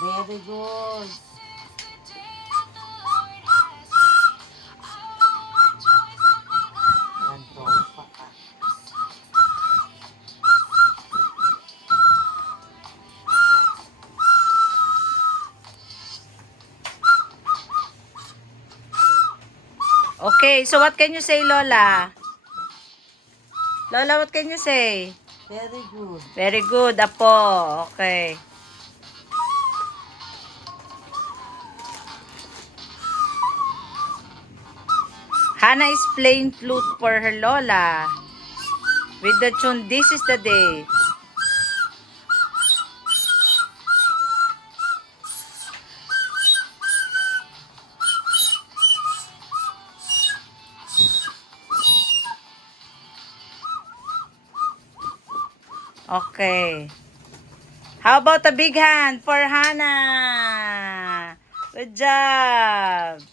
Very good. Yan po. Okay, so what can you say, Lola? Lola, what can you say? Very good. Very good, Apo. Okay. Hannah is playing flute for her Lola. With the tune, This is the Day. Okay. How about a big hand for Hannah? Good job.